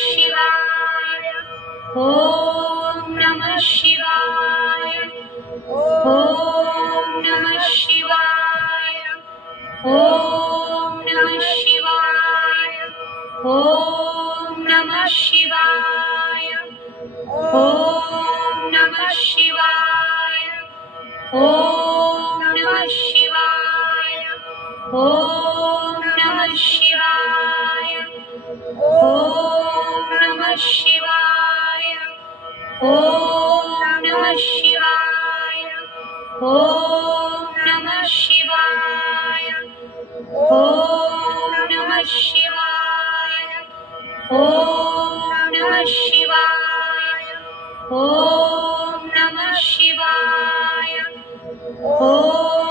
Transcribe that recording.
शिवाय ॐ नमः शिवाय ॐ नमः शिवाय ॐ नमः शिवाय ॐ नमः शिवाय ॐ नमः शिवाय ॐ नमः शिवाय ॐ नमः शिवाय ॐ नमः शिवाय ॐ नमः शिवाय ॐ नमः शिवाय ॐ नमः शिवाय ॐ नमः शिवाय ॐ नमः शिवाय ॐ